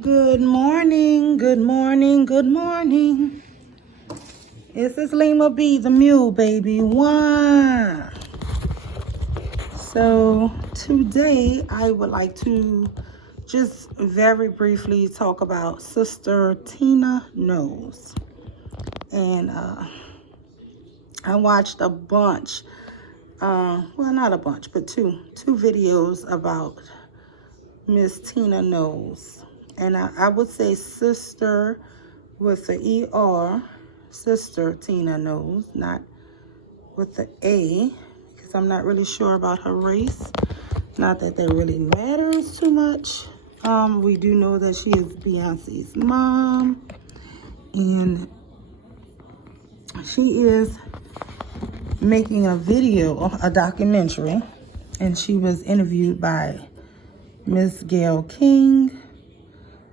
Good morning, good morning, good morning. This is Lima B, the mule baby one. So today I would like to just very briefly talk about Sister Tina Knowles. And I watched a bunch, well, not a bunch, but two videos about Miss Tina Knowles. And I would say sister with the ER, Sister Tina Knowles, not with the A, because I'm not really sure about her race. Not that that really matters too much. We do know that she is Beyonce's mom, and she is making a video, a documentary, and she was interviewed by Miss Gayle King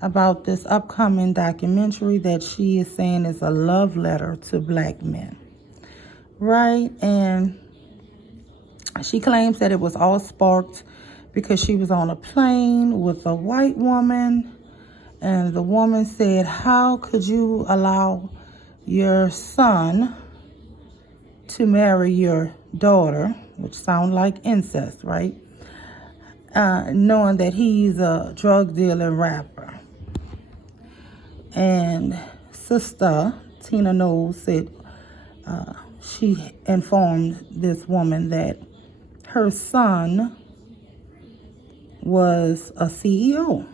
about this upcoming documentary that she is saying is a love letter to black men, right? And she claims that it was all sparked because she was on a plane with a white woman, and the woman said, how could you allow your son to marry your daughter, which sounds like incest, right? Knowing that he's a drug dealer rapper. And Sister Tina Knowles said she informed this woman that her son was a CEO,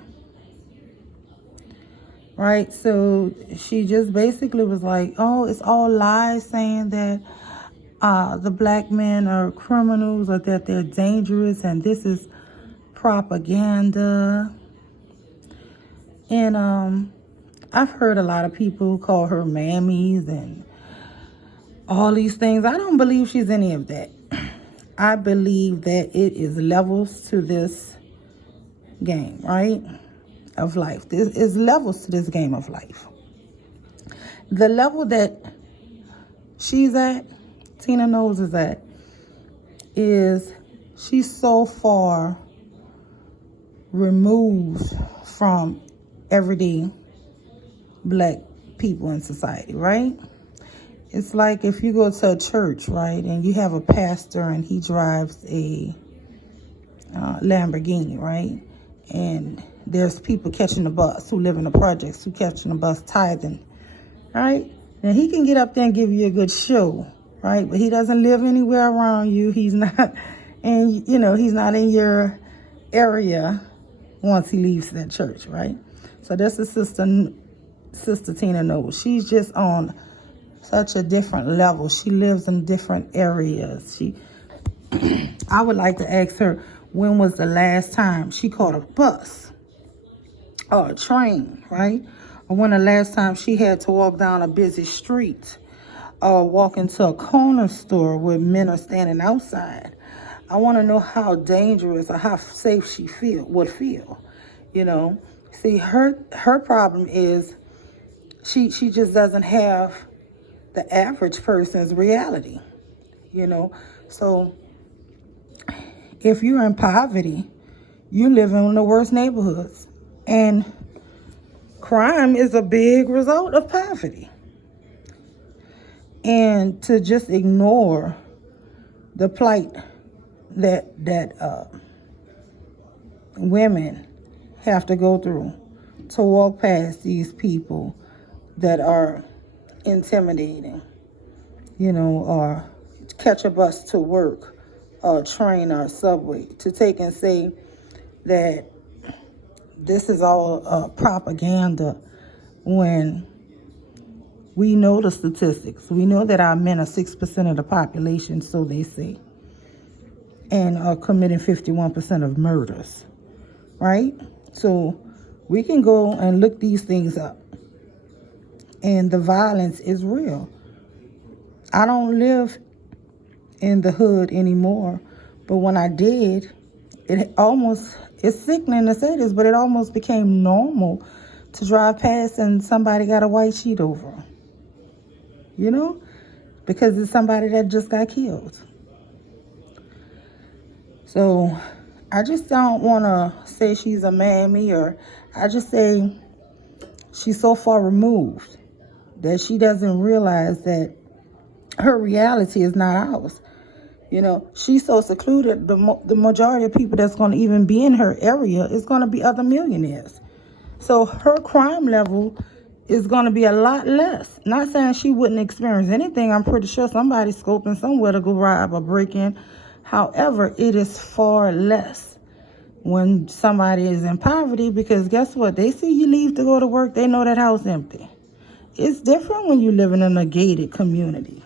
right? So she just basically was like, oh, it's all lies saying that the black men are criminals or that they're dangerous, and this is propaganda. And I've heard a lot of people call her mammies and all these things. I don't believe she's any of that. I believe that it is levels to this game, right, of life. There is levels to this game of life. The level that she's at, Tina Knowles is at, is she's so far removed from everyday black people in society, right? It's like if you go to a church, right, and you have a pastor and he drives a Lamborghini, right? And there's people catching the bus who live in the projects who catching the bus tithing, right? Now he can get up there and give you a good show, right? But he doesn't live anywhere around you. He's not, and he's not in your area once he leaves that church, right? So that's the Sister Tina Knowles. She's just on such a different level. She lives in different areas. I would like to ask her, when was the last time she caught a bus or a train, right? Or when the last time she had to walk down a busy street or walk into a corner store where men are standing outside. I want to know how dangerous or how safe she would feel. See, her problem is she just doesn't have the average person's reality, So if you're in poverty, you live in the worst neighborhoods. And crime is a big result of poverty. And to just ignore the plight that women have to go through to walk past these people that are intimidating, or catch a bus to work or a train or a subway, to take and say that this is all propaganda when we know the statistics. We know that our men are 6% of the population, so they say, and are committing 51% of murders, right? So we can go and look these things up. And the violence is real. I don't live in the hood anymore, but when I did, it's sickening to say this, but it almost became normal to drive past and somebody got a white sheet over, because it's somebody that just got killed. So I just don't want to say she's a mammy, or I just say she's so far removed that she doesn't realize that her reality is not ours. You know, she's so secluded, the majority of people that's going to even be in her area is going to be other millionaires. So her crime level is going to be a lot less. Not saying she wouldn't experience anything. I'm pretty sure somebody's scoping somewhere to go rob or break in. However, it is far less when somebody is in poverty, because guess what? They see you leave to go to work, they know that house empty. It's different when you live in a gated community.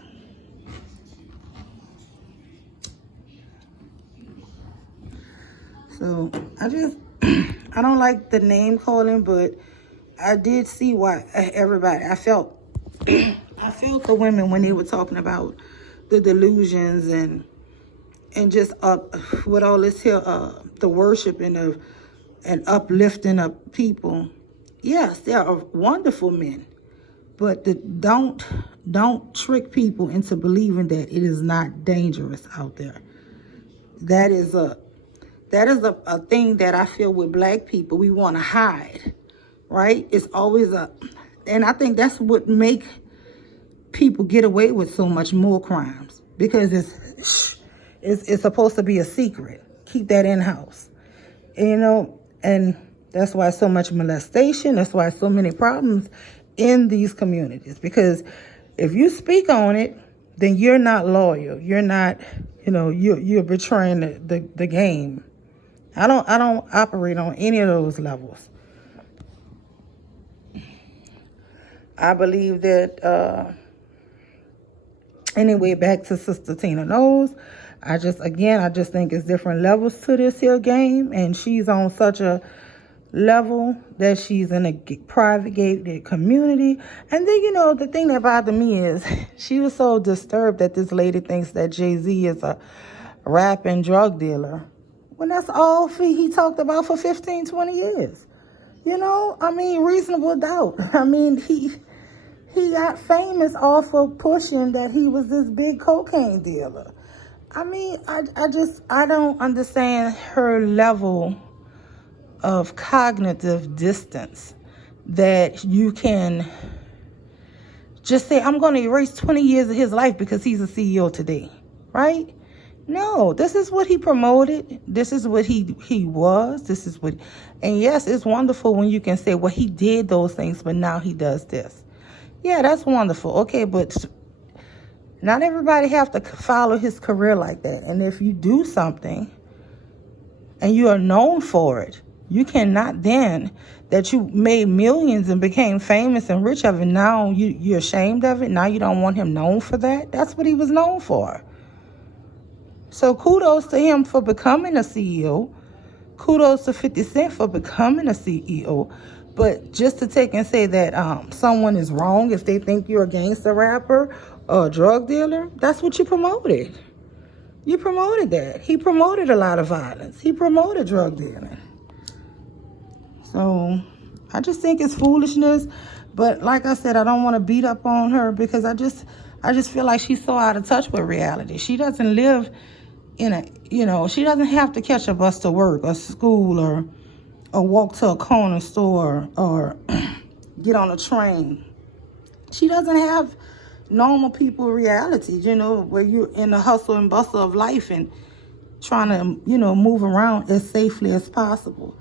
So I don't like the name calling, but I did see why I felt the women when they were talking about the delusions and just with all this here, the worshiping of and uplifting of people. Yes, there are wonderful men, but don't trick people into believing that it is not dangerous out there. That is a thing that I feel with black people. We want to hide, right? It's always and I think that's what make people get away with so much more crimes, because it's supposed to be a secret. Keep that in house, and that's why so much molestation. That's why so many problems in these communities, because if you speak on it, then you're not loyal. You're not, you're betraying the game. I don't operate on any of those levels. I believe that anyway, back to Sister Tina Knowles. I just think it's different levels to this here game, and she's on such a level that she's in a private gated community. And then, the thing that bothered me is she was so disturbed that this lady thinks that Jay-Z is a rap and drug dealer, when that's all he talked about for 15, 20 years. Reasonable doubt. He got famous off of pushing that he was this big cocaine dealer. I don't understand her level of cognitive distance, that you can just say, I'm going to erase 20 years of his life because he's a CEO today, right? No, this is what he promoted. This is what he was. This is what, and yes, it's wonderful when you can say, well, he did those things, but now he does this. Yeah, that's wonderful. Okay, but not everybody have to follow his career like that. And if you do something and you are known for it, you cannot then, that you made millions and became famous and rich of it, now you're ashamed of it. Now you don't want him known for that. That's what he was known for. So kudos to him for becoming a CEO. Kudos to 50 Cent for becoming a CEO. But just to take and say that someone is wrong if they think you're a gangster rapper or a drug dealer, that's what you promoted. You promoted that. He promoted a lot of violence. He promoted drug dealing. So I just think it's foolishness. But like I said, I don't want to beat up on her, because I just feel like she's so out of touch with reality. She doesn't live she doesn't have to catch a bus to work or school or walk to a corner store or get on a train. She doesn't have normal people reality, where you're in the hustle and bustle of life and trying to, move around as safely as possible.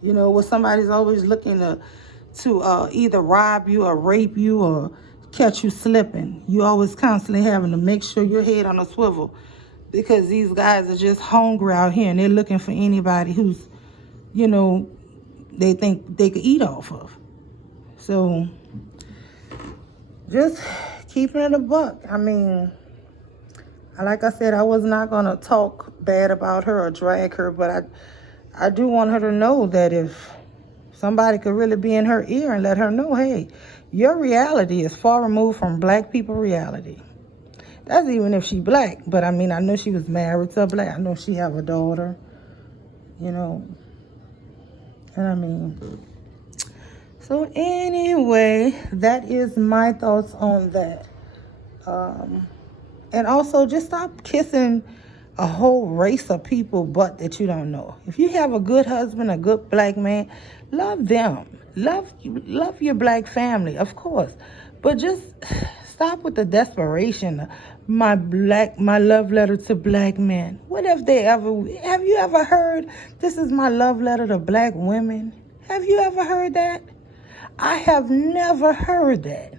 Where somebody's always looking to either rob you or rape you or catch you slipping. You always constantly having to make sure your head on a swivel, because these guys are just hungry out here and they're looking for anybody who's, they think they could eat off of. So just keeping it a buck. Like I said, I was not going to talk bad about her or drag her, but I do want her to know that if somebody could really be in her ear and let her know, hey, your reality is far removed from black people reality. That's even if she black. But I know she was married to a black. I know she have a daughter, And so anyway, that is my thoughts on that. And also just stop kissing a whole race of people but that you don't know. If you have a good husband, a good black man, love them. Love your black family, of course. But just stop with the desperation. My love letter to black men. What have you ever heard, this is my love letter to black women? Have you ever heard that? I have never heard that.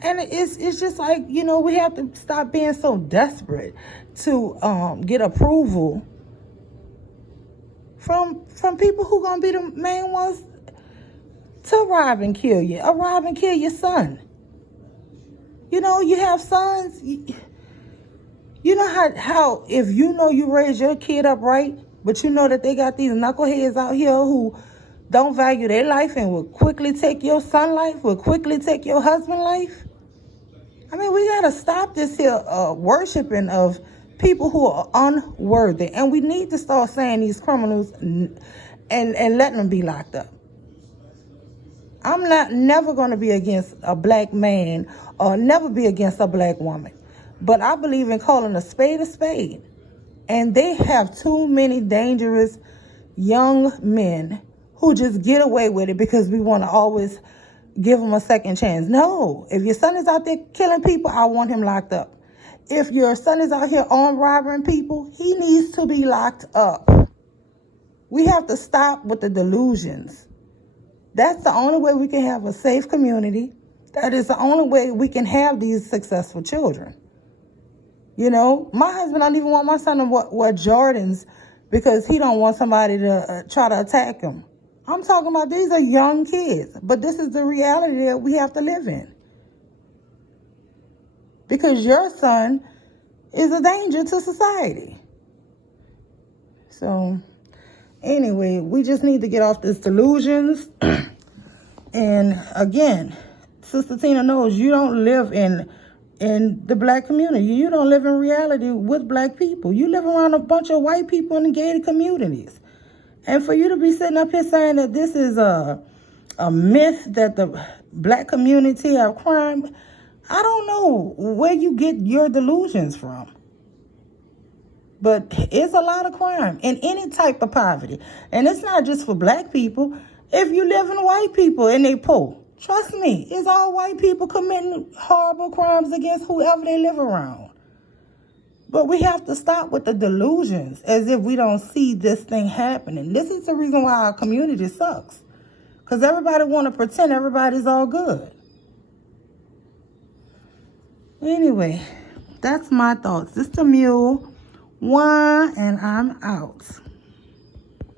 And it's just like, we have to stop being so desperate to get approval from people who gonna be the main ones to rob and kill you, or rob and kill your son. You have sons. You know how if you raise your kid up right, but you know that they got these knuckleheads out here who don't value their life and will quickly take your son's life, will quickly take your husband's life. I mean, we got to stop this here worshiping of people who are unworthy. And we need to start saying these criminals and letting them be locked up. I'm never going to be against a black man or never be against a black woman. But I believe in calling a spade a spade. And they have too many dangerous young men who just get away with it because we want to always give them a second chance. No, if your son is out there killing people, I want him locked up. If your son is out here armed robbing people, he needs to be locked up. We have to stop with the delusions. That's the only way we can have a safe community. That is the only way we can have these successful children. My husband don't even want my son to wear Jordans because he don't want somebody to try to attack him. I'm talking about these are young kids, but this is the reality that we have to live in. Because your son is a danger to society. So, anyway, we just need to get off these delusions. And again, Sister Tina knows you don't live in the black community. You don't live in reality with black people. You live around a bunch of white people in the gated communities. And for you to be sitting up here saying that this is a myth that the black community have crime, I don't know where you get your delusions from. But it's a lot of crime in any type of poverty. And it's not just for black people. If you live in white people and they poor, trust me, it's all white people committing horrible crimes against whoever they live around. But we have to stop with the delusions as if we don't see this thing happening. This is the reason why our community sucks. Because everybody want to pretend everybody's all good. Anyway, that's my thoughts. This is the Mule. One, and I'm out.